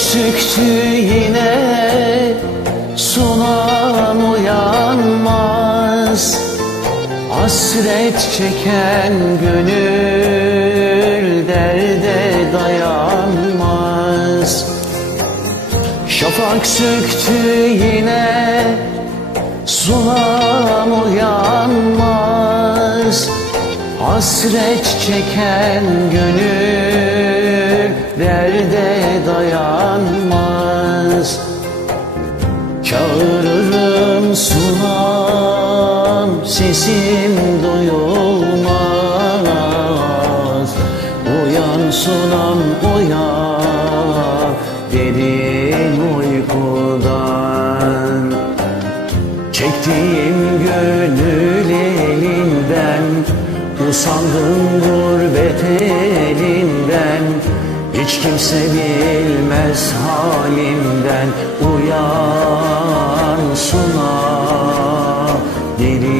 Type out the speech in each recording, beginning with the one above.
söktü yine Sunam uyanmaz. Hasret çeken gönül derde dayanmaz. Şafak söktü yine Sunam uyanmaz. Hasret çeken gönül derde dayanmaz. Çağırırım sunam sesim duyulmaz. Uyan sunam uyan derin uykudan. Çektiğim gönül elinden Usandım gurbet elinden Hiç kimse bilmez halimden Uyan suna derin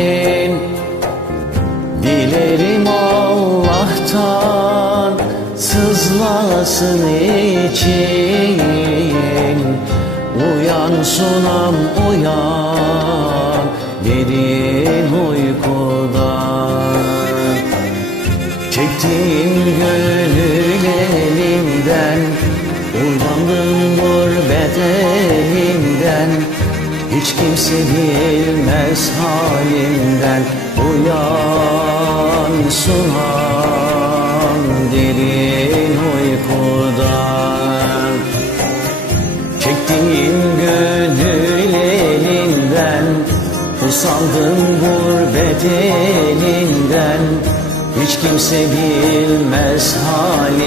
Dilerim Allah'tan sızlasın için Uyan sunam uyan derin uykudan. Çektiğim gönül elimden Uyandım gurbet elinden Hiç kimse bilmez halimden Uyan sunam derin uykudan. Çektiğim gönül elinden Usandım gurbet elinden Hiç kimse bilmez halimden